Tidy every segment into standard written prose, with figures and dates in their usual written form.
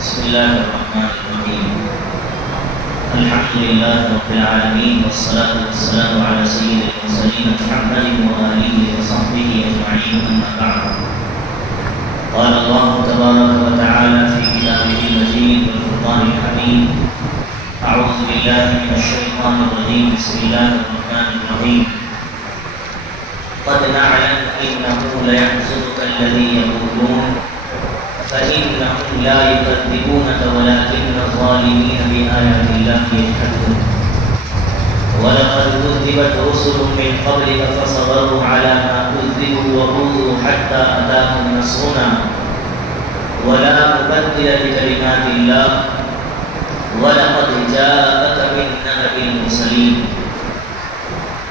بسم الله الرحمن الرحيم. الحمد لله رب العالمين، والصلاة والسلام على سيد المرسلين محمد وآله وصحبه أجمعين، أما بعد. قال الله تبارك وتعالى في كتابه المجيد والفرقان الحميد: أعوذ بالله من الشيطان الرجيم، بسم الله الرحمن الرحيم. قد نعلم إنه ليحزنك الذي يقولون فإنهم لا يكذبونك ولكن الظالمين بآيات الله يجحدون. ولقد كذبت رسل من قبلك فصبروا على ما كذبوا وأوذوا حتى أتاهم نصرنا ولا مبدل لكلمات الله ولقد جاءك من نبأ المرسلين.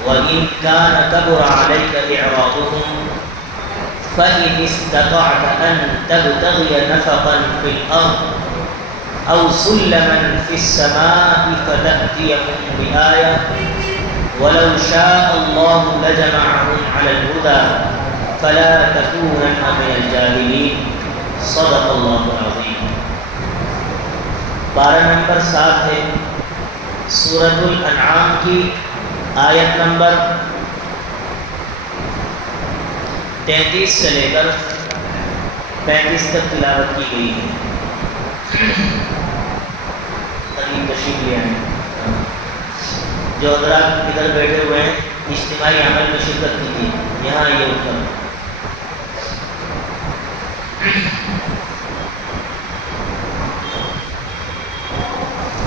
وإن كان كبر عليك إعراضهم فإن استطعت أن تبتغي نفقا في الأرض أو سلما في السماء فتأتيهم بآية ولو شاء الله لجمعهم على الهدى فلا تكونن من الجاهلين. صدق اللہ العظیم. 12 نمبر 7 ہے سورۃ الانعام کی آیت نمبر 33 سے لے کر 35 تک تلاوت کی گئی ہے. تشریف لے آئیں. جو حضرات ادھر بیٹھے ہوئے ہیں اجتماعی عمل میں شرکت کیجیے. یہاں یہ اتر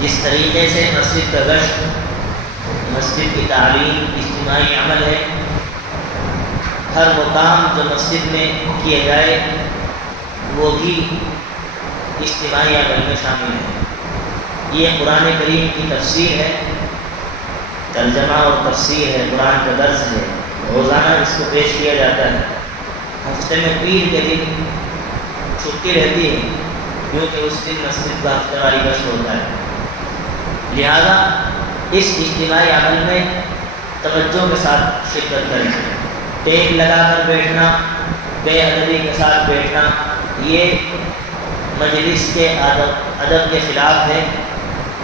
جس طریقے سے مسجد کا گشت، مسجد کی تعلیم اجتماعی عمل ہے. ہر وہ کام جو مسجد میں کیا جائے وہ بھی اجتماعی عمل میں شامل ہے. یہ قرآن کریم کی تفسیر ہے، ترجمہ اور تفسیر ہے، قرآن کا درس ہے. روزانہ اس کو پیش کیا جاتا ہے. ہفتے میں پیر کے دن چھٹی رہتی ہے کیونکہ اس دن مسجد کا ہفتہ واری گشت ہوتا ہے. لہذا اس اجتماعی عمل میں توجہ کے ساتھ شرکت کریں. ٹیک لگا کر بیٹھنا، بے ادبی کے ساتھ بیٹھنا، یہ مجلس کے ادب کے خلاف ہے.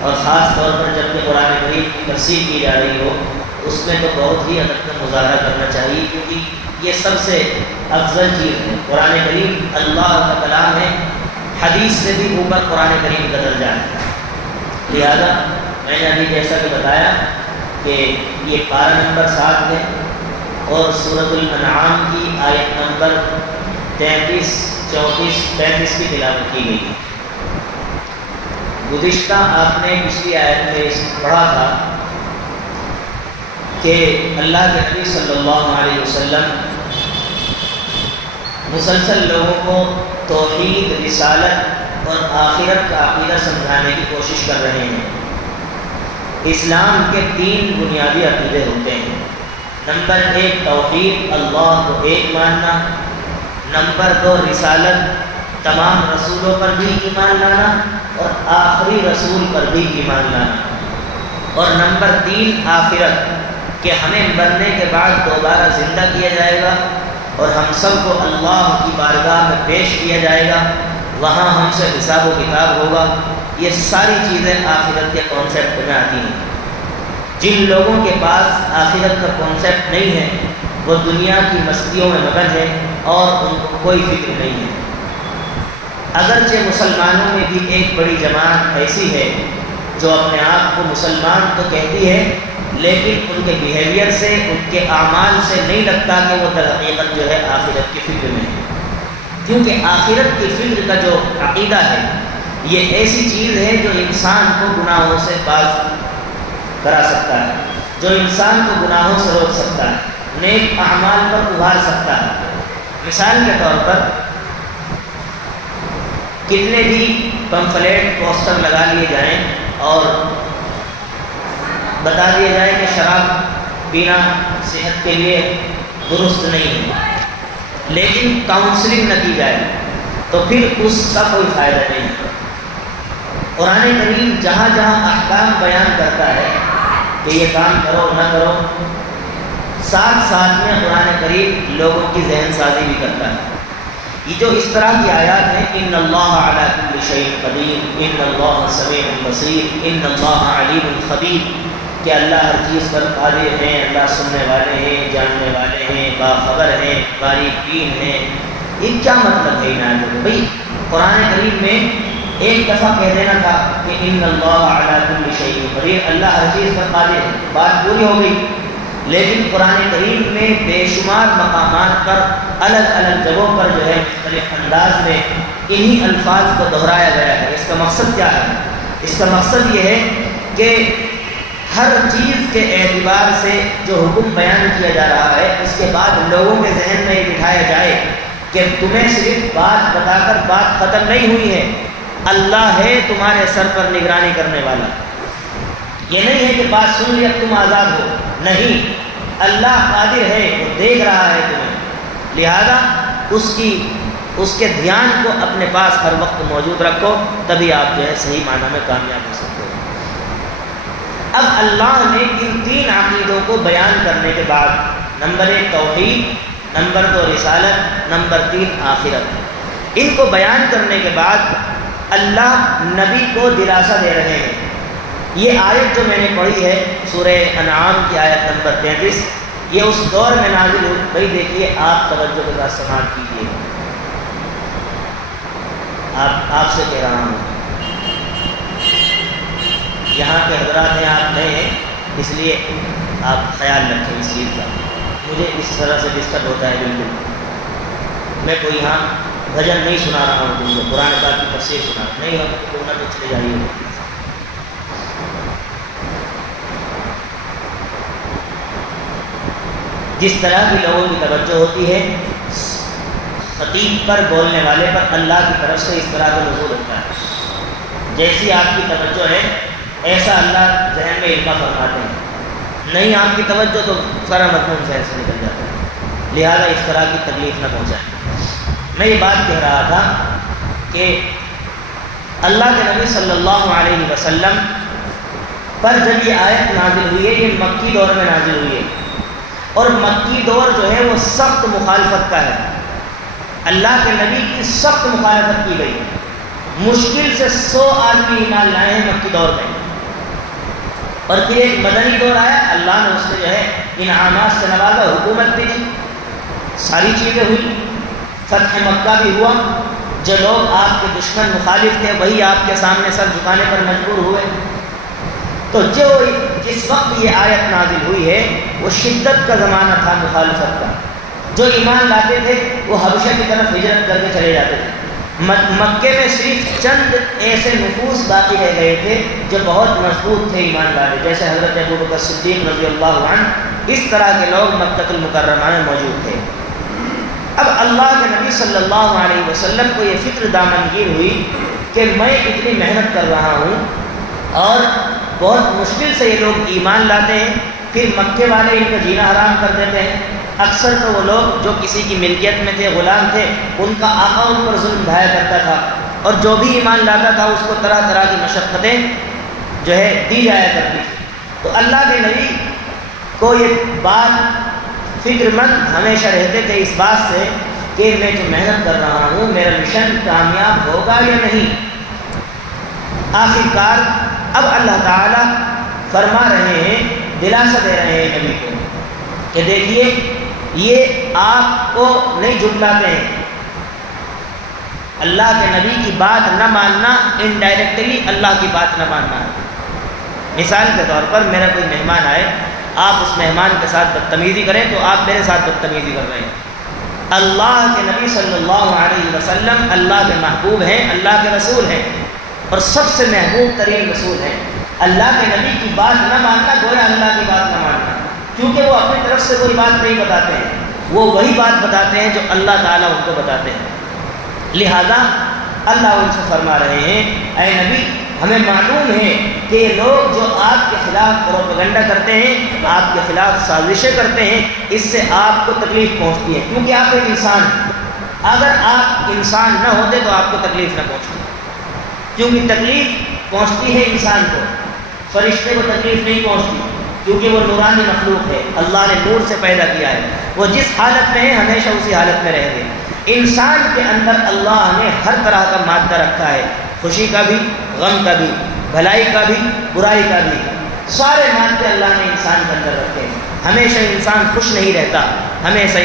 اور خاص طور پر جب کہ قرآن کریم کی تفسیر کی جا رہی ہو اس میں تو بہت ہی ادب کا مظاہرہ کرنا چاہیے، کیونکہ یہ سب سے افضل چیز ہے. قرآن کریم اللہ کا کلام ہے، حدیث سے بھی اوپر قرآن کریم کا درجہ ہے. لہذا میں نے ابھی جیسا کہ بتایا کہ یہ 12 نمبر 7 ہے اور سورۃ الانعام کی آیت نمبر 33، 34، 35 کی تلاوت کی گئی ہے. گزشتہ آپ نے پچھلی آیت میں پڑھا تھا کہ اللہ کے نبی صلی اللہ علیہ وسلم مسلسل لوگوں کو توحید، رسالت اور آخرت کا عقیدہ سمجھانے کی کوشش کر رہے ہیں. اسلام کے 3 بنیادی عقیدے ہوتے ہیں. نمبر 1 توحید، اللہ کو ایک ماننا. نمبر 2 رسالت، تمام رسولوں پر بھی ایمان لانا اور آخری رسول پر بھی ایمان لانا. اور نمبر 3 آخرت، کہ ہمیں مرنے کے بعد دوبارہ زندہ کیا جائے گا اور ہم سب کو اللہ کی بارگاہ میں پیش کیا جائے گا، وہاں ہم سے حساب و کتاب ہوگا. یہ ساری چیزیں آخرت کے کانسیپٹ میں آتی ہیں. جن لوگوں کے پاس آخرت کا کانسیپٹ نہیں ہے وہ دنیا کی مستیوں میں مگن ہے اور ان کو کوئی فکر نہیں ہے. اگرچہ مسلمانوں میں بھی ایک بڑی جماعت ایسی ہے جو اپنے آپ کو مسلمان تو کہتی ہے لیکن ان کے بیہیویئر سے، ان کے اعمال سے نہیں لگتا کہ وہ در حقیقت جو ہے آخرت کی فکر میں ہے. کیونکہ آخرت کی فکر کا جو عقیدہ ہے یہ ایسی چیز ہے جو انسان کو گناہوں سے باز کرا سکتا ہے، جو انسان کو گناہوں سے روک سکتا ہے، نیک اعمال پر ابھار سکتا ہے. مثال کے طور پر کتنے بھی پمفلیٹ پوسٹر لگا لیے جائیں اور بتا دیا جائے کہ شراب پینا صحت کے لیے درست نہیں ہے، لیکن کاؤنسلنگ نہ کی جائے تو پھر اس کا کوئی فائدہ نہیں. قرآن کریم جہاں جہاں احکام بیان کرتا ہے کہ یہ کام کرو نہ کرو، ساتھ ساتھ میں قرآن کریم لوگوں کی ذہن سازی بھی کرتا ہے. یہ جو اس طرح کی آیات ہیں ان اللہ علی کل كل شيء قدير ان الله سميع بصير ان الله عليم خبير کہ اللہ ہر چیز پر قادر ہیں، اللہ سننے والے ہیں، جاننے والے ہیں، باخبر ہیں، باریک بین ہیں۔ یہ کیا مطلب ہے ان آیتوں کا؟ بھائی قرآن کریم میں ایک دفعہ کہہ دینا تھا کہ ان اللہ علی کل شیء قدیر، اللہ ہر چیز پر قادر ہے، بات پوری ہو گئی۔ لیکن قرآن کریم میں بے شمار مقامات پر الگ الگ جگہوں پر جو ہے مختلف انداز میں انہی الفاظ کو دہرایا گیا ہے۔ اس کا مقصد کیا ہے؟ اس کا مقصد یہ ہے کہ ہر چیز کے اعتبار سے جو حکم بیان کیا جا رہا ہے اس کے بعد لوگوں کے ذہن میں یہ بٹھایا جائے کہ تمہیں صرف بات بتا کر بات ختم نہیں ہوئی ہے، اللہ ہے تمہارے سر پر نگرانی کرنے والا۔ یہ نہیں ہے کہ بات سن لی اب تم آزاد ہو، نہیں، اللہ قادر ہے، وہ دیکھ رہا ہے تمہیں، لہذا اس کے دھیان کو اپنے پاس ہر وقت موجود رکھو، تبھی آپ جو ہے صحیح معنی میں کامیاب ہو سکتے ہو۔ اب اللہ نے ان تین عقیدوں کو بیان کرنے کے بعد نمبر 1 توحید، نمبر 2 رسالت، نمبر 3 آخرت، ان کو بیان کرنے کے بعد اللہ نبی کو دلاسا دے رہے ہیں۔ یہ آیت جو میں نے پڑھی ہے سورہ انعام کی آیت نمبر 33، یہ اس دور میں نازل ہوئی۔ بھائی دیکھیے، آپ توجہ کے ساتھ سماعت کیجیے، آپ سے کہہ رہا ہوں، یہاں کے حضرات ہیں، آپ نئے ہیں، اس لیے آپ خیال رکھیں اس چیز کا۔ مجھے اس طرح سے ڈسٹرب ہوتا ہے، بالکل میں کوئی یہاں بھجن نہیں سنا رہا ہوں، تم کو قرآن پاک کی تفسیر سنا نہیں ہو تو نہ تو چلے جائیے۔ جس طرح کی لوگوں کی توجہ ہوتی ہے خطیب پر، بولنے والے پر، اللہ کی طرف سے اس طرح کا نزول ہوتا ہے۔ جیسی آپ کی توجہ ہے ایسا اللہ ذہن میں علم فرماتے ہیں، نہیں آپ کی توجہ تو سارا مضمون ذہن سے نکل جاتا ہے، لہذا اس طرح کی تکلیف نہ پہنچائیں۔ میں یہ بات کہہ رہا تھا کہ اللہ کے نبی صلی اللہ علیہ وسلم پر جب یہ آیت نازل ہوئی ہے، یہ مکی دور میں نازل ہوئی ہے، اور مکی دور جو ہے وہ سخت مخالفت کا ہے، اللہ کے نبی کی سخت مخالفت کی گئی، مشکل سے 100 آدمی ایمان لائے ہیں مکی دور میں، اور پھر ایک مدنی دور آیا، اللہ نے اس میں جو ہے انعامات سے نوازا، حکومت بھی دی، ساری چیزیں ہوئی، فتح مکہ بھی ہوا، جو لوگ آپ کے دشمن مخالف تھے وہی آپ کے سامنے سر جھکانے پر مجبور ہوئے۔ تو جس وقت یہ آیت نازل ہوئی ہے وہ شدت کا زمانہ تھا مخالفت کا، جو ایمان لاتے تھے وہ حبشہ کی طرف ہجرت کر کے چلے جاتے تھے، مکے میں صرف چند ایسے نفوس باقی رہ گئے تھے جو بہت مضبوط تھے ایمان والے، جیسے حضرت ابوبکر صدیق رضی اللہ عنہ، اس طرح کے لوگ مکہ المکرمہ میں موجود تھے۔ اب اللہ کے نبی صلی اللہ علیہ وسلم کو یہ فکر دامنگیر ہوئی کہ میں اتنی محنت کر رہا ہوں اور بہت مشکل سے یہ لوگ ایمان لاتے ہیں، پھر مکے والے ان کو جینا حرام کر دیتے ہیں۔ اکثر تو وہ لوگ جو کسی کی ملکیت میں تھے، غلام تھے، ان کا آقا ان پر ظلم ڈھایا کرتا تھا، اور جو بھی ایمان لاتا تھا اس کو طرح طرح کی مشقتیں جو ہے دی جایا کرتی تھی۔ تو اللہ کے نبی کو یہ بات فکر مند ہمیشہ رہتے تھے اس بات سے کہ میں جو محنت کر رہا ہوں میرا مشن کامیاب ہوگا یا نہیں۔ آخرکار اب اللہ تعالیٰ فرما رہے ہیں، دلاسا دے رہے ہیں نبی کو کہ دیکھیے یہ آپ کو نہیں جھٹلاتے ہیں، اللہ کے نبی کی بات نہ ماننا انڈائریکٹلی اللہ کی بات نہ ماننا ہے۔ مثال کے طور پر میرا کوئی مہمان آئے، آپ اس مہمان کے ساتھ بدتمیزی کریں تو آپ میرے ساتھ بدتمیزی کر رہے ہیں۔ اللہ کے نبی صلی اللہ علیہ وسلم اللہ کے محبوب ہیں، اللہ کے رسول ہیں، اور سب سے محبوب ترین رسول ہیں۔ اللہ کے نبی کی بات نہ ماننا گویا اللہ کی بات نہ ماننا، کیونکہ وہ اپنی طرف سے کوئی بات نہیں بتاتے ہیں، وہ وہی بات بتاتے ہیں جو اللہ تعالیٰ ان کو بتاتے ہیں۔ لہذا اللہ ان سے فرما رہے ہیں، اے نبی ہمیں معلوم ہے کہ یہ لوگ جو آپ کے خلاف پروپیگنڈا کرتے ہیں، آپ کے خلاف سازشیں کرتے ہیں، اس سے آپ کو تکلیف پہنچتی ہے، کیونکہ آپ ایک انسان ہیں۔ اگر آپ انسان نہ ہوتے تو آپ کو تکلیف نہ پہنچتی، کیونکہ تکلیف پہنچتی ہے انسان کو، فرشتے کو تکلیف نہیں پہنچتی، کیونکہ وہ نورانی مخلوق ہے، اللہ نے نور سے پیدا کیا ہے، وہ جس حالت میں ہے ہمیشہ اسی حالت میں رہیں گے۔ انسان کے اندر اللہ نے ہر طرح کا مادہ رکھا ہے، خوشی کا بھی، غم کا بھی، بھلائی کا بھی، برائی کا بھی، سارے مادے اللہ نے انسان کے اندر رکھے ہیں۔ ہمیشہ انسان خوش نہیں رہتا، ہمیشہ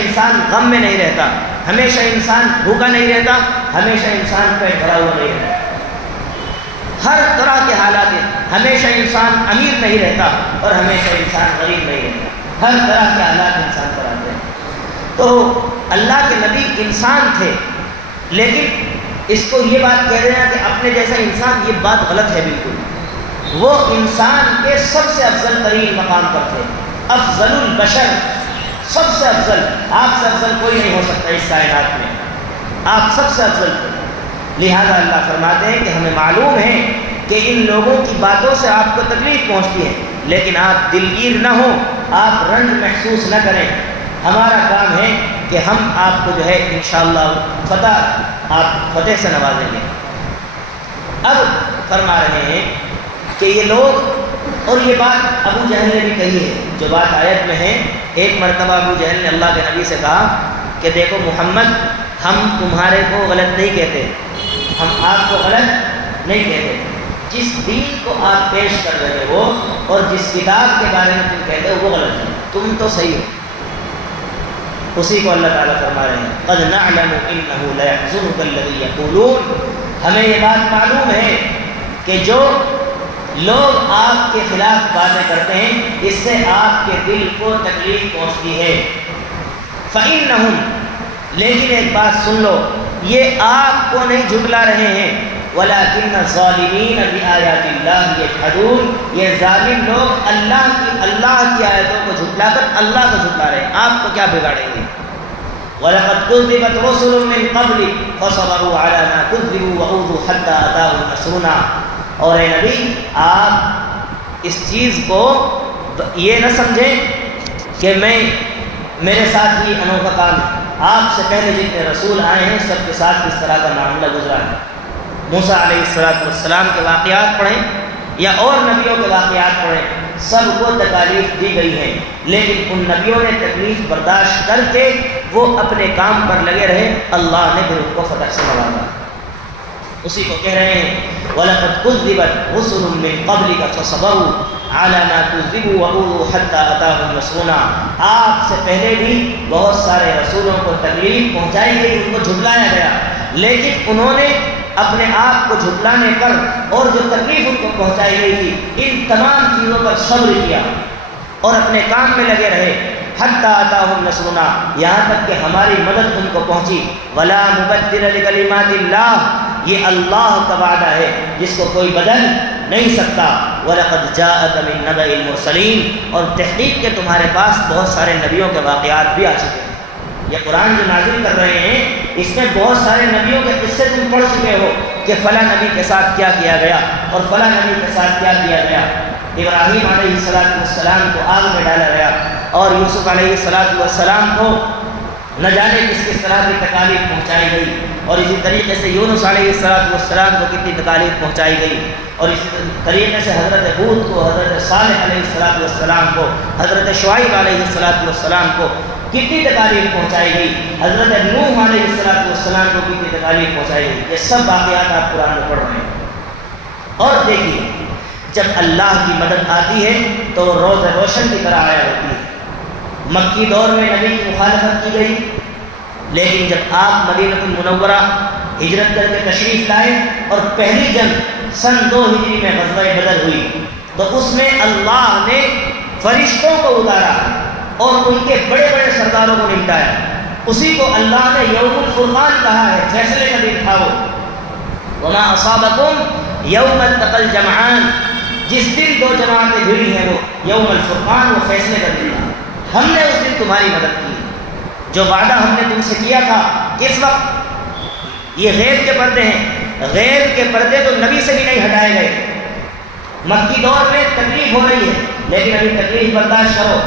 انسان غم میں نہیں رہتا، ہمیشہ انسان بھوکا نہیں رہتا، ہمیشہ انسان پیٹ بھرا ہوا نہیں رہتا۔ ہر طرح کے حالات ہیں، ہمیشہ انسان امیر نہیں رہتا اور ہمیشہ انسان غریب نہیں رہتا، ہر طرح کے حالات انسان پر آتے ہیں۔ تو اللہ کے نبی انسان تھے، لیکن اس کو یہ بات کہہ رہے ہیں کہ اپنے جیسا انسان، یہ بات غلط ہے بالکل۔ وہ انسان کے سب سے افضل ترین مقام پر تھے، افضل البشر، سب سے افضل، آپ سے افضل کوئی نہیں ہو سکتا اس کائنات میں، آپ سب سے افضل تھے۔ لہذا اللہ فرماتے ہیں کہ ہمیں معلوم ہے کہ ان لوگوں کی باتوں سے آپ کو تکلیف پہنچتی ہے، لیکن آپ دلگیر نہ ہوں، آپ رنج محسوس نہ کریں۔ ہمارا کام ہے کہ ہم آپ کو جو ہے انشاءاللہ فتح سے نوازیں گے۔ اب فرما رہے ہیں کہ یہ لوگ، اور یہ بات ابو جہل نے بھی کہی ہے، جو بات آیت میں ہے، ایک مرتبہ ابو جہل نے اللہ کے نبی سے کہا کہ دیکھو محمد، ہم تمہارے کو غلط نہیں کہتے، ہم آپ کو غلط نہیں کہتے، جس دین کو آپ پیش کر رہے ہو اور جس کتاب کے بارے میں تم کہتے ہو وہ غلط ہے، تم تو صحیح ہو۔ اسی کو اللہ تعالیٰ فرما رہے ہیں قَدْ نَعْلَمُ إِنَّهُ لَيَحْزُنُكَ الَّذِي يَقُولُونَ، ہمیں یہ بات معلوم ہے کہ جو لوگ آپ کے خلاف باتیں کرتے ہیں اس سے آپ کے دل کو تکلیف پہنچتی ہے۔ فَإِنَّهُمْ، لیکن ایک بات سن لو، یہ آپ کو نہیں جھٹلا رہے ہیں، وَلَكِنَّ الظَّالِمِينَ بِآيَاتِ اللَّهِ يَجْحَدُونَ، یہ ظالم لوگ اللہ کی آیتوں کو جھٹلا کر اللہ کو جھٹلا رہے ہیں، آپ کو کیا بگاڑیں گے۔ وَلَقَدْ كُذِّبَتْ رُسُلٌ مِّن قَبْلِكَ فَصَبَرُوا عَلَىٰ مَا كُذِّبُوا وَأُوذُوا حَتَّىٰ أَتَاهُمْ نَصْرُنَا، اور اے نبی آپ اس چیز کو یہ نہ سمجھیں کہ میرے ساتھ ہی انوکھا کام ہے، آپ سے پہلے جتنے رسول آئے ہیں سب کے ساتھ اس طرح کا معاملہ گزرا ہے۔ موسیٰ علیہ السلام کے واقعات پڑھیں یا اور نبیوں کے واقعات پڑھیں، سب کو تکالیف دی گئی ہیں، لیکن ان نبیوں نے تکلیف برداشت کر کے وہ اپنے کام پر لگے رہے، اللہ نے پھر ان کو فتح سے نوازا۔ اسی کو کہہ رہے ہیں وَلَقَدْ كُذِّبَتْ رُسُلٌ مِّن قَبْلِكَ فَصَبَرُوا عَلَىٰ مَا كُذِّبُوا وَأُوذُوا حَتَّىٰ أَتَاهُمْ نَصْرُنَا، آپ سے پہلے بھی بہت سارے رسولوں کو تکلیف پہنچائی گئی، ان کو جھٹلایا گیا، لیکن انہوں نے اپنے آپ کو جھٹلانے پر اور جو تکلیف ان کو پہنچائی گئی تھی ان تمام چیزوں پر صبر کیا اور اپنے کام میں لگے رہے، حتیٰ آتاہم نصرنا، یہاں تک کہ ہماری مدد ان کو پہنچی۔ ولا مبدل لکلمات اللہ، یہ اللہ کا وعدہ ہے جس کو کوئی بدل نہیں سکتا۔ وَلَقَدْ جَاءَكَ مِن نَبَإِ الْمُرْسَلِينَ، اور تحقیق کے تمہارے پاس بہت سارے نبیوں کے واقعات بھی آ چکے ہیں۔ یہ قرآن جو نازل کر رہے ہیں اس میں بہت سارے نبیوں کے قصے تم پڑھ چکے ہو کہ فلاں نبی کے ساتھ کیا کیا گیا اور فلاں نبی کے ساتھ کیا کیا گیا۔ ابراہیم علیہ السلام کو آگ میں ڈالا گیا اور یوسف علیہ السلام کو نہ جانے کس طرح کی تکالیف پہنچائی گئی، اور اسی طریقے سے یونس علیہ السلام کو کتنی تکالیف پہنچائی گئی، اور اسی طریقے سے حضرت ہود کو، حضرت صالح علیہ السلام کو، حضرت شعیب علیہ السلام کو کتنی تکالیف پہنچائی گئی، حضرت نوح علیہ السلام کو کتنی تکالیف پہنچائی گئی۔ یہ سب واقعات آپ قرآن میں پڑھ رہے ہیں۔ اور دیکھیے جب اللہ کی مدد آتی ہے تو روز روشن کی طرح آیا ہوتی ہے۔ مکی دور میں نبی کی مخالفت کی گئی، لیکن جب آپ مدینہ المنورہ ہجرت کر کے تشریف لائے اور پہلی جنگ سن 2 ہجری میں غزوہ بدر ہوئی تو اس میں اللہ نے فرشتوں کو اتارا اور ان کے بڑے بڑے سرداروں کو نمٹایا۔ اسی کو اللہ نے یوم الفرقان کہا ہے، فیصلے کا دن تھا وہ۔ وما اصابکم یوم التقى الجمعان، جس دن 2 جماعتیں بھیڑی ہیں وہ یوم الفرقان، وہ فیصلے کا دن تھا۔ ہم نے اس دن تمہاری مدد کی، جو وعدہ ہم نے تم سے کیا تھا۔ اس وقت یہ غیب کے پردے ہیں، غیب کے پردے تو نبی سے بھی نہیں ہٹائے گئے۔ مکی دور میں تکلیف ہو رہی ہے لیکن ابھی تکلیف برداشت کرو۔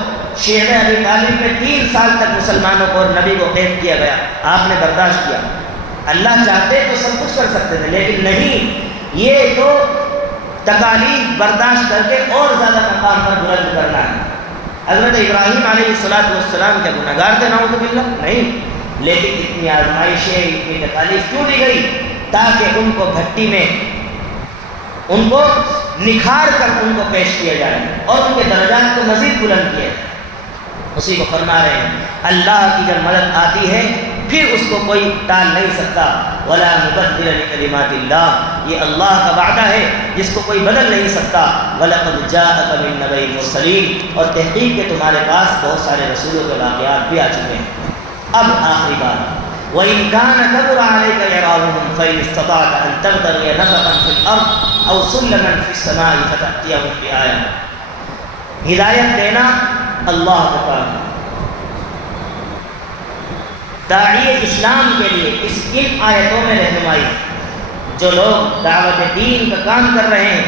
شیخ ابی طالب میں 3 سال تک مسلمانوں کو اور نبی کو قید کیا گیا، آپ نے برداشت کیا۔ اللہ چاہتے تو سب کچھ کر سکتے تھے لیکن نہیں، یہ تو تکالیف برداشت کر کے اور زیادہ مقام پر بلند کرنا ہے۔ حضرت ابراہیم علیہ السلام کیا گناہگار تھے؟ نعوذ باللہ، نہیں، لیکن اتنی آزمائشیں، اتنی تکالیف کیوں دی گئی؟ تاکہ ان کو بھٹی میں ان کو نکھار کر ان کو پیش کیا جائے اور ان کے درجات کو مزید بلند کیا جائے۔ اسی کو فرما رہے ہیں اللہ کی جب مدد آتی ہے پھر اس کو کوئی ٹال نہیں سکتا۔ وَلَا مُبَدِّلَ لِكَلِمَاتِ اللَّهِ، یہ اللہ کا وعدہ ہے جس کو کوئی بدل نہیں سکتا۔ وَلَقَدْ جَاءَكَ مِن نَبَإِ الْمُرْسَلِينَ، اور تحقیق کے تمہارے پاس بہت سارے رسولوں کے واقعات بھی آ چکے ہیں۔ اب آخری بات، وَإِن كَانَ كَبُرَ عَلَيْكَ إِعْرَاضُهُمْ فَإِنِ اسْتَطَعْتَ أَن تَبْتَغِيَ نَفَقًا فِي الْأَرْضِ أَوْ سُلَّمًا فِي السَّمَاءِ فَتَأْتِيَهُم بِآيَةٍ۔ ہدایت دینا اللہ کا کام ہے۔ داعی اسلام کے لیے ان آیتوں میں رہنمائی، جو لوگ دعوت دین کا کام کر رہے ہیں،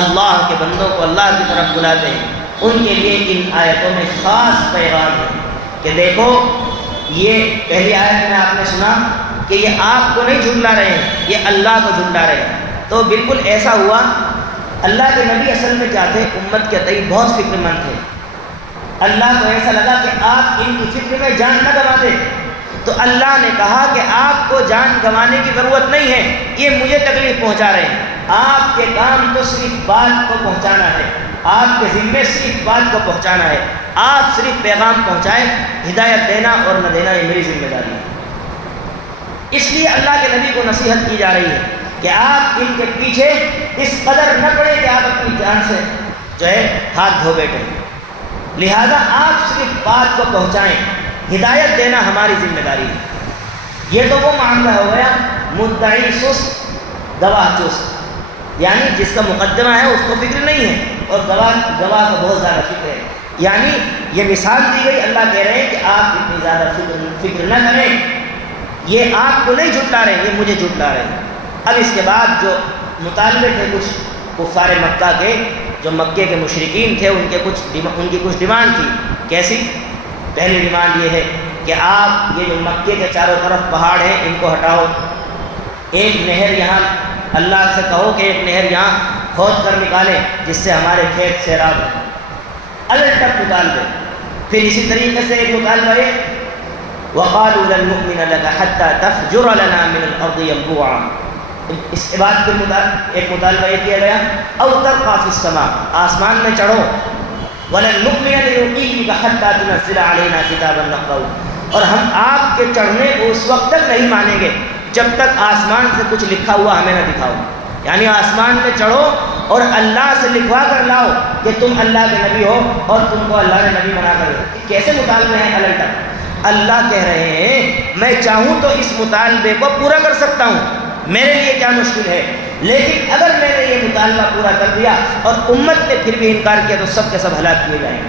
اللہ کے بندوں کو اللہ کی طرف بلاتے ہیں، ان کے لیے ان آیتوں میں خاص پیغام ہے کہ دیکھو، یہ پہلی آیت میں آپ نے سنا کہ یہ آپ کو نہیں جھٹلا رہے ہیں، یہ اللہ کو جھٹلا رہے ہیں۔ تو بالکل ایسا ہوا، اللہ کے نبی اصل میں کیا تھے؟ امت کے تئیں بہت فکر مند تھے۔ اللہ کو ایسا لگا کہ آپ ان کی فکر میں جان نہ گنوا دیں، تو اللہ نے کہا کہ آپ کو جان گنوانے کی ضرورت نہیں ہے، یہ مجھے تکلیف پہنچا رہے ہیں، آپ کے کام تو صرف بات کو پہنچانا ہے، آپ کے ذمے صرف بات کو پہنچانا ہے، آپ صرف پیغام پہنچائیں، ہدایت دینا اور نہ دینا یہ میری ذمہ داری ہے۔ اس لیے اللہ کے نبی کو نصیحت کی جا رہی ہے کہ آپ ان کے پیچھے اس قدر نہ پڑے کہ آپ اپنی جان سے جو ہے ہاتھ دھو بیٹھیں، لہذا آپ صرف بات کو پہنچائیں، ہدایت دینا ہماری ذمہ داری ہے۔ یہ تو وہ معاملہ ہو گیا مدعی سست گواہ چست، یعنی جس کا مقدمہ ہے اس کو فکر نہیں ہے اور گواہ کو بہت زیادہ فکر ہے، یعنی یہ مثال دی گئی، اللہ کہہ رہے ہیں کہ آپ اتنی زیادہ فکر نہ کریں، یہ آپ کو نہیں جھٹلا رہے ہیں، یہ مجھے جھٹلا رہے ہیں۔ اب اس کے بعد جو مطالبے تھے کچھ کفار مکہ کے، جو مکے کے مشرکین تھے، ان کی کچھ ڈیمانڈ تھی۔ کیسی؟ پہلی ڈیمانڈ یہ ہے کہ آپ یہ جو مکے کے چاروں طرف پہاڑ ہیں ان کو ہٹاؤ، ایک نہر یہاں، اللہ سے کہو کہ ایک نہر یہاں کھود کر نکالیں جس سے ہمارے کھیت سیراب ہو۔ الگ تک مطالبے۔ پھر اسی طریقے سے ایک مطالبہ ہے وَقَالُوا لَن نُؤْمِنَ لَكَ حَتَّى تَفْجُرَ لَنَا مِنَ الْأَرْضِ يَنبُوعًا۔ اس کے بعد پھر ایک مطالبہ یہ کیا گیا أَوْ تَرْقَىٰ فِي السَّمَاءِ، آسمان میں چڑھو، وَلَن نُؤْمِنَ لِرُقِيِّكَ حَتَّىٰ تُنَزِّلَ عَلَيْنَا كِتَابًا نَقْرَؤُهُ، اور ہم آپ کے چڑھنے کو اس وقت تک نہیں مانیں گے جب تک آسمان سے کچھ لکھا ہوا ہمیں نہ دکھاؤ، یعنی آسمان میں چڑھو اور اللہ سے لکھوا کر لاؤ کہ تم اللہ کے نبی ہو اور تم کو اللہ نے نبی بنا کر دو۔ کیسے مطالبے ہیں الگ تک؟ اللہ کہہ رہے ہیں میں چاہوں تو اس مطالبے کو پورا کر سکتا ہوں، میرے لیے کیا مشکل ہے، لیکن اگر میں نے یہ مطالبہ پورا کر دیا اور امت نے پھر بھی انکار کیا تو سب کے سب ہلاک کیے جائیں گے۔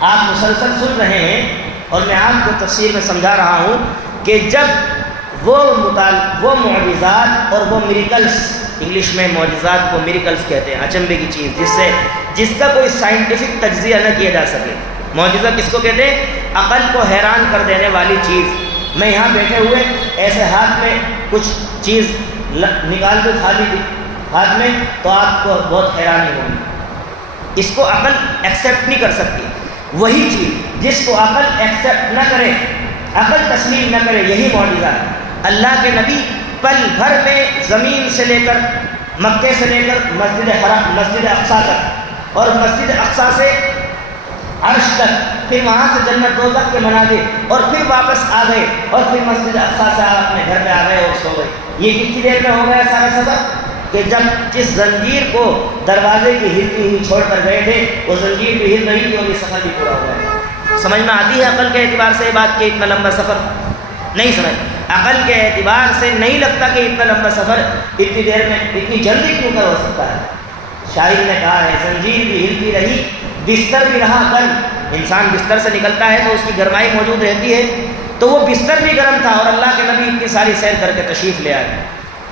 آپ مسلسل سن رہے ہیں اور میں آپ کو تفسیر میں سمجھا رہا ہوں کہ جب وہ معجزات اور وہ میریکلس، انگلش میں معجزات کو میریکلس کہتے ہیں، اچنبے کی چیز جس کا کوئی سائنٹیفک تجزیہ نہ کیا جا سکے۔ معجزہ کس کو کہتے ہیں؟ عقل کو حیران کر دینے والی چیز۔ میں یہاں بیٹھے ہوئے ایسے ہاتھ میں کچھ چیز نکال کے کھا لی ہاتھ میں تو آپ کو بہت حیرانی ہوگی، اس کو عقل ایکسیپٹ نہیں کر سکتی۔ وہی چیز جس کو عقل ایکسیپٹ نہ کرے، عقل تسلیم نہ کرے، یہی معجزہ ہے۔ اللہ کے نبی پل بھر میں زمین سے لے کر مکے سے لے کر مسجد حرام، مسجد اقصیٰ تک، اور مسجد اقصیٰ سے عرش تک، پھر وہاں سے جنت دوزخ کے مناظر، اور پھر واپس آ گئے، اور پھر مسجد اقصیٰ سے آپ اپنے گھر پہ آ گئے اور سو گئے۔ یہ کتنی دیر میں ہو گیا سارا سفر؟ کہ جب جس زنجیر کو دروازے کی ہلتی ہوئی چھوڑ کر گئے تھے وہ زنجیر بھی ہل رہی تھی اور یہ سفر بھی پورا ہو گیا۔ سمجھ میں آتی ہے عقل کے اعتبار سے یہ بات کہ اتنا لمبا سفر نہیں سمجھ، عقل کے اعتبار سے نہیں لگتا کہ اتنا لمبا سفر اتنی دیر میں اتنی جلدی کیوں کر ہو سکتا ہے۔ شاعر نے کہا ہے زنجیر بھی ہلتی رہی بستر بھی رہا گرم۔ انسان بستر سے نکلتا ہے تو اس کی گرمائی موجود رہتی ہے، تو وہ بستر بھی گرم تھا اور اللہ کے نبی اتنی ساری سیر کر کے تشریف لے آئے۔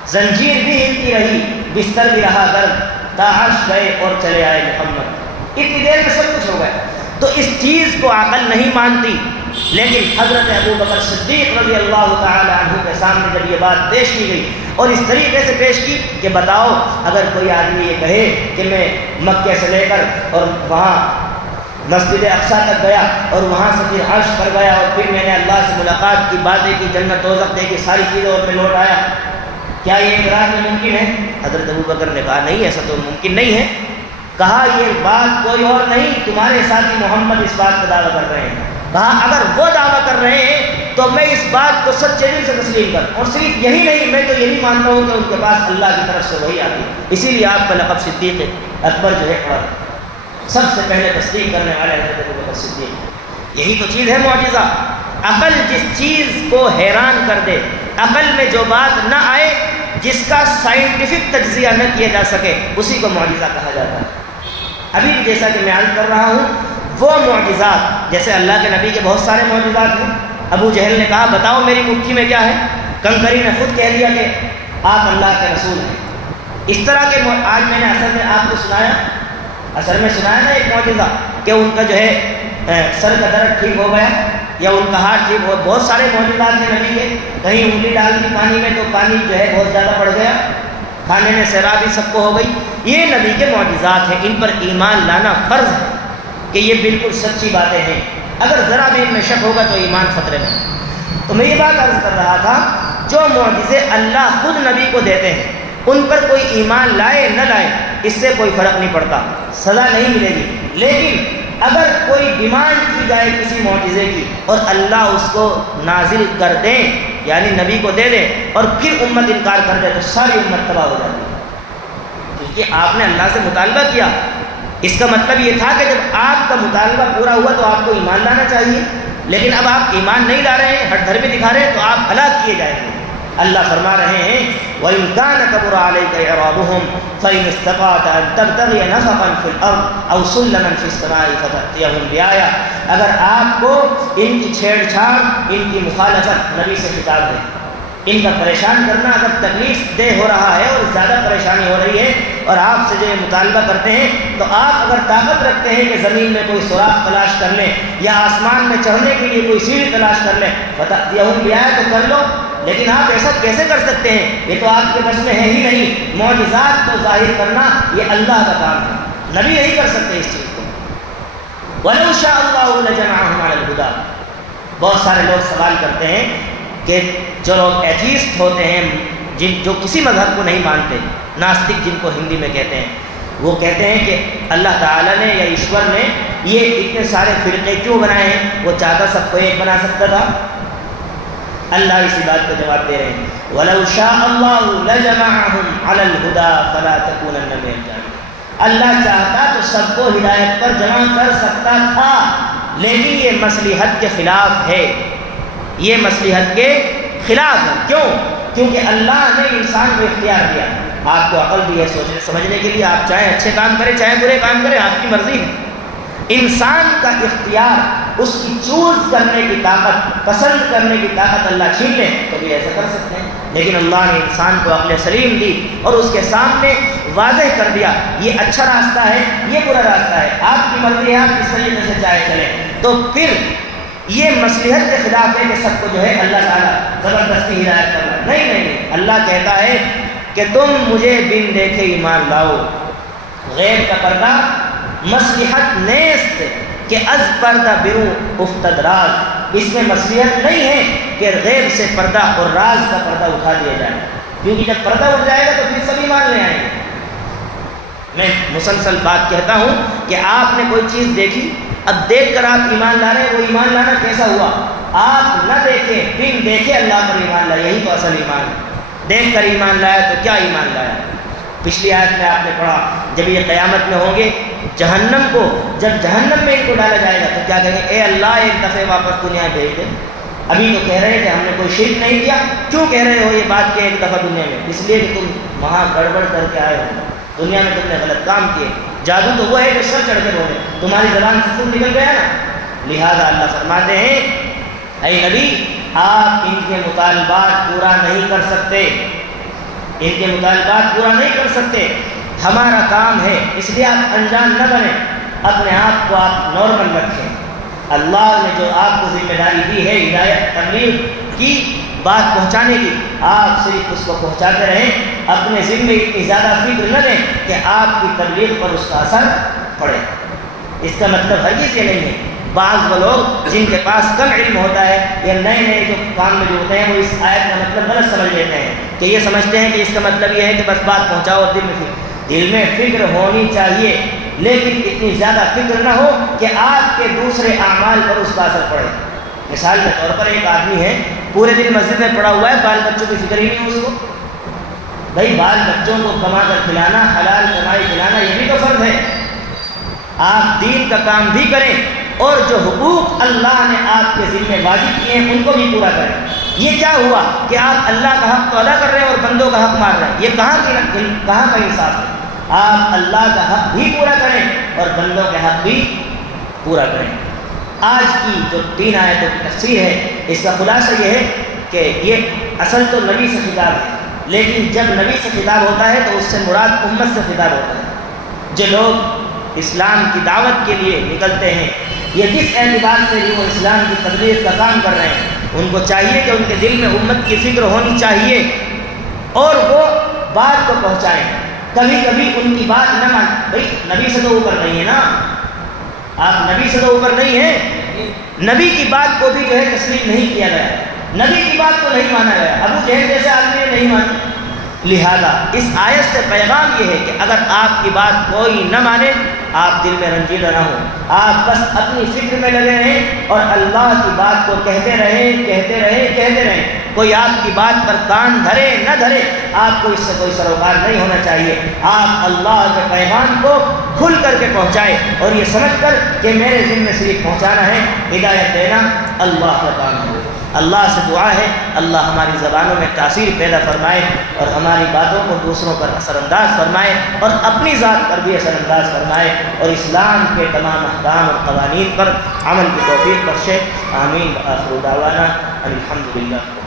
زنجیر بھی ہلتی رہی بستر بھی رہا گرم، تا عرش گئے اور چلے آئے محمد۔ اتنی دیر میں سب کچھ ہو گیا۔ تو اس چیز کو عقل نہیں مانتی، لیکن حضرت ابو بکر صدیق رضی اللہ تعالی عنہ کے سامنے جب یہ بات پیش کی گئی اور اس طریقے سے پیش کی کہ بتاؤ اگر کوئی آدمی یہ کہے کہ میں مکے سے لے کر اور وہاں مسجد اقصیٰ تک گیا اور وہاں سے پھر عرش پر گیا اور پھر میں نے اللہ سے ملاقات کی، باتیں کی، جنت دوزخ دیکھی، ساری چیزیں، اور میں لوٹ آیا. کیا یہ اقرار میں ممکن ہے؟ حضرت ابوبکر نے کہا نہیں، ایسا تو ممکن نہیں ہے. کہا یہ بات کوئی اور نہیں، تمہارے ساتھی محمد اس بات کا دعویٰ کر رہے ہیں. کہا اگر وہ دعویٰ کر رہے ہیں تو میں اس بات کو سچے دل سے تسلیم کروں، اور صرف یہی نہیں، میں تو یہی مانتا ہوں کہ ان کے پاس اللہ کی طرف سے وہی آتی ہے. اسی لیے آپ کا لقب صدیق اکبر جو ہے سب سے پہلے تصدیق کرنے والے حضرت ابوبکر صدیق. یہی تو چیز ہے معجزہ. عقل جس چیز کو حیران کر دے، عقل میں جو بات نہ آئے، جس کا سائنٹیفک تجزیہ نہ کیا جا سکے، اسی کو معجزہ کہا جاتا ہے. ابھی بھی جیسا کہ میں عرض کر رہا ہوں، وہ معجزات جیسے اللہ کے نبی کے بہت سارے معجزات ہیں. ابو جہل نے کہا بتاؤ میری مٹھی میں کیا ہے، کنکری نے خود کہہ دیا کہ آپ اللہ کے رسول ہیں. اس طرح کے آج میں نے اصل میں آپ کو سنایا نا ایک معجزہ کہ ان کا جو ہے سر کا درد ٹھیک ہو گیا یا ان کا ہاتھ ٹھیک ہو. بہت سارے معجزات ہیں نبی کے. کہیں انگلی ڈال دی پانی میں تو پانی جو ہے بہت زیادہ بڑھ گیا، کھانے میں سیرابی سب کو ہو گئی. یہ نبی کے معجزات ہیں، ان پر ایمان لانا فرض ہے کہ یہ بالکل سچی باتیں ہیں. اگر ذرا بھی ان میں شک ہوگا تو ایمان خطرے میں. تو میں یہ بات عرض کر رہا تھا، جو معجزے اللہ خود نبی کو دیتے ہیں ان پر کوئی ایمان لائے نہ لائے اس سے کوئی فرق نہیں پڑتا، سزا نہیں ملے گی. لیکن اگر کوئی ڈیمانڈ کی جائے کسی معجزے کی اور اللہ اس کو نازل کر دیں، یعنی نبی کو دے دیں، اور پھر امت انکار کر دے تو ساری امت تباہ ہو جاتی ہے. کیونکہ آپ نے اللہ سے مطالبہ کیا، اس کا مطلب یہ تھا کہ جب آپ کا مطالبہ پورا ہوا تو آپ کو ایمان لانا چاہیے. لیکن اب آپ ایمان نہیں لا رہے ہیں، ہٹ دھرمی دکھا رہے ہیں، تو آپ ہلاک کیے جائیں گے. اللہ فرما رہے ہیں وَإِن كَانَ كَبُرَ عَلَيْكَ إِعْرَاضُهُمْ فَإِنِ اسْتَطَعْتَ أَن تَبْتَغِيَ نَفَقًا فِي الْأَرْضِ أَوْ سُلَّمًا فِي السَّمَاءِ فَتَأْتِيَهُم بِآيَةٍ. اگر آپ کو ان کی چھیڑ چھاڑ، ان کی مخالفت، نبی سے خطاب ہے، ان کا پریشان کرنا اگر تکلیف دہ ہو رہا ہے اور زیادہ پریشانی ہو رہی ہے اور آپ سے جو یہ مطالبہ کرتے ہیں، تو آپ اگر طاقت رکھتے ہیں کہ زمین میں کوئی سوراخ تلاش کر لیں یا آسمان میں چڑھنے کے لیے کوئی سیڑھی تلاش کر لیں، فَتَأْتِيَهُم بِآيَةٍ تو کر لو. لیکن آپ ایسا کیسے کر سکتے ہیں؟ یہ تو آپ کے بس میں ہے ہی نہیں. معجزات کو ظاہر کرنا یہ اللہ کا کام ہے، نبی نہیں کر سکتے اس چیز کو. وَلَوْ شَاءَ اللَّهُ لَجَمَعَهُمْ عَلَى الْهُدَىٰ. بہت سارے لوگ سوال کرتے ہیں کہ جو لوگ ایتھیسٹ ہوتے ہیں، جو کسی مذہب کو نہیں مانتے، ناستک جن کو ہندی میں کہتے ہیں، وہ کہتے ہیں کہ اللہ تعالیٰ نے یا ایشور نے یہ اتنے سارے فرقے کیوں بنائے ہیں؟ وہ چاہتا سب کو ایک بنا سکتا تھا. اللہ اسی بات کو جواب دے رہے ہیں وَلَوْ شَاءَ اللَّهُ لَجَمَعَهُمْ عَلَى الْهُدَىٰ فَلَا تَكُونَنَّ مِنَ الْجَاهِلِينَ. اللہ چاہتا تو سب کو ہدایت پر جمع کر سکتا تھا، لیکن یہ مصلحت کے خلاف ہے. یہ مصلحت کے خلاف ہے. کیوں؟ کیونکہ اللہ نے انسان کو اختیار دیا. آپ کو عقل دی ہے سوچنے سمجھنے کے لیے، آپ چاہے اچھے کام کریں چاہے برے کام کریں، آپ کی مرضی ہے. انسان کا اختیار، اس کی چوز کرنے کی طاقت، پسند کرنے کی طاقت اللہ چھین لے تو بھی ایسا کر سکتے ہیں. لیکن اللہ نے انسان کو عقل سلیم دی اور اس کے سامنے واضح کر دیا یہ اچھا راستہ ہے، یہ برا راستہ ہے، آپ کی مرضی ہے، آپ کس طریقے سے چاہے چلیں. تو پھر یہ مصلحت کے خلاف ہے کہ سب کو جو ہے اللہ تعالیٰ زبردستی ہدایت کرنا. نہیں، اللہ کہتا ہے کہ تم مجھے بن دیکھے ایمان لاؤ. غیب کا پردہ مصلحت نیست کہ از پردہ برو افتد راز. اس میں مصلحت نہیں ہے کہ غیب سے پردہ اور راز کا پردہ اٹھا دیا جائے، کیونکہ جب پردہ اٹھ جائے گا تو پھر سب ایمان لے آئیں گے. میں مسلسل بات کہتا ہوں کہ آپ نے کوئی چیز دیکھی، اب دیکھ کر آپ ایمان لا رہے ہیں، وہ ایمان لانا کیسا ہوا؟ آپ نہ دیکھے بن دیکھے اللہ پر ایمان لائے، یہی تو اصل ایمان ہے. دیکھ کر ایمان لایا تو کیا ایمان لایا؟ پچھلی آیت میں آپ نے پڑھا جب یہ قیامت میں ہوں گے جہنم کو، جب جہنم میں ان کو ڈالا جائے گا تو کیا کہیں گے؟ اے اللہ ایک دفعہ واپس دنیا بھیج دے. ابھی تو کہہ رہے ہیں کہ ہم نے کوئی شرک نہیں کیا، کیوں کہہ رہے ہو یہ بات کہ ایک دفعہ دنیا میں؟ اس لیے کہ تم وہاں گڑبڑ کر کے آئے ہو، دنیا میں تم نے غلط کام کیے. جادو تو وہ ہے جو سر چڑھ کے بولے، تمہاری زبان سے خود نکل گیا نا. لہذا اللہ فرماتے ہیں اے نبی آپ ان کے مطالبات پورا نہیں کر سکتے، ان کے مطالبات پورا نہیں کر سکتے. ہمارا کام ہے، اس لیے آپ انجان نہ بنیں، اپنے آپ کو آپ نارمل رکھیں. اللہ نے جو آپ کو ذمہ داری دی ہے ہدایت تبلیغ کی، بات پہنچانے کی، آپ صرف اس کو پہنچاتے رہیں. اپنے ذمے اتنی زیادہ فکر نہ دیں کہ آپ کی تبلیغ پر اس کا اثر پڑے. اس کا مطلب ہرگز یہ نہیں ہے. بعض وہ لوگ جن کے پاس کم علم ہوتا ہے یا نئے نئے جو کام میں جو ہوتے ہیں وہ اس آیت کا مطلب غلط سمجھ لیتے ہیں کہ یہ سمجھتے ہیں کہ اس کا مطلب یہ ہے کہ بس بات پہنچاؤ اور دل میں فکر ہونی چاہیے، لیکن اتنی زیادہ فکر نہ ہو کہ آپ کے دوسرے اعمال پر اس کا اثر پڑے. مثال کے طور پر ایک آدمی ہے پورے دن مسجد میں پڑا ہوا ہے، بال بچوں کی فکر ہی نہیں ہے اس کو. بھائی بال بچوں کو کما کر کھلانا، حلال کمائی کھلانا، یہ بھی تو فرض ہے. آپ دین کا کام بھی کریں اور جو حقوق اللہ نے آپ کے ذمہ واجب کیے ہیں ان کو بھی پورا کریں. یہ کیا ہوا کہ آپ اللہ کا حق تو ادا کر رہے ہیں اور بندوں کا حق مار رہے ہیں؟ یہ کہاں کا انصاف ہے؟ آپ اللہ کا حق بھی پورا کریں اور بندوں کے حق بھی پورا کریں. آج کی جو 3 آیتوں کی تفسیر ہے اس کا خلاصہ یہ ہے کہ یہ اصل تو نبی سے خطاب ہے، لیکن جب نبی سے خطاب ہوتا ہے تو اس سے مراد امت سے خطاب ہوتا ہے. جو لوگ اسلام کی دعوت کے لیے نکلتے ہیں یہ جس اعتبار سے بھی وہ اسلام کی تبلیغ کا کام کر رہے ہیں، ان کو چاہیے کہ ان کے دل میں امت کی فکر ہونی چاہیے اور وہ بات کو پہنچائیں. کبھی کبھی ان کی بات نہ مان. بھائی نبی سے تو اوپر نہیں ہے نا، آپ نبی سے تو اوپر نہیں ہیں. نبی کی بات کو بھی جو ہے تسلیم نہیں کیا گیا، نبی کی بات کو نہیں مانا گیا. ابو جہل جیسے آدمی نے نہیں مانا. لہذا اس آیت سے پیغام یہ ہے کہ اگر آپ کی بات کوئی نہ مانے، آپ دل میں رنجیدہ نہ ہو، آپ بس اپنی فکر میں لگے رہیں اور اللہ کی بات کو کہتے رہیں. کوئی آپ کی بات پر کان دھرے نہ دھرے، آپ کو اس سے کوئی سروکار نہیں ہونا چاہیے. آپ اللہ کے پیغام کو کھل کر کے پہنچائے اور یہ سمجھ کر کہ میرے ذمہ صرف پہنچانا ہے، ہدایت دینا اللہ کا کام ہے. اللہ سے دعا ہے اللہ ہماری زبانوں میں تاثیر پیدا فرمائے اور ہماری باتوں کو دوسروں پر اثر انداز فرمائے اور اپنی ذات پر بھی اثر انداز فرمائے اور اسلام کے تمام احکام اور قوانین پر عمل کی توفیق بخشے. آمین. آخر دعوانا الحمدللہ.